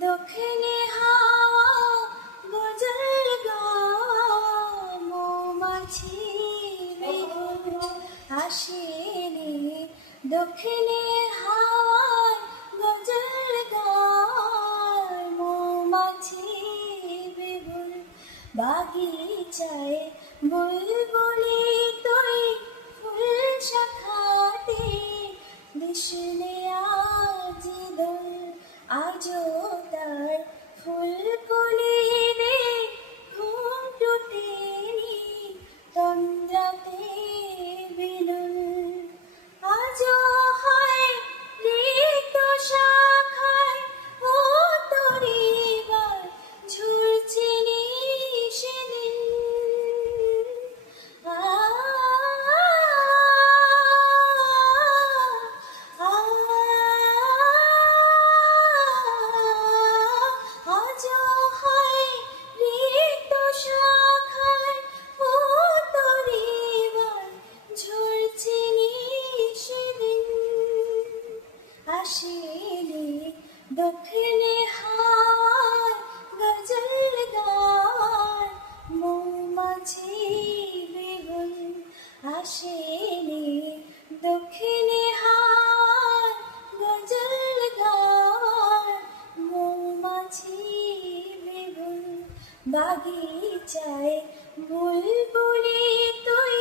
দক্ষিণে হাওয়া গায় মৌমাছি আসেনি। দক্ষিণে হাওয়ায় গজল গায় মৌমাছি বেগুন বাগিচায় বুলবুলি তুই ফুল শাখাতে দোল আজও তার আসিলি দক্ষিণে হার গজল গায় মৌমাছি বেগুন বাগিচায় বুলবুলি তুই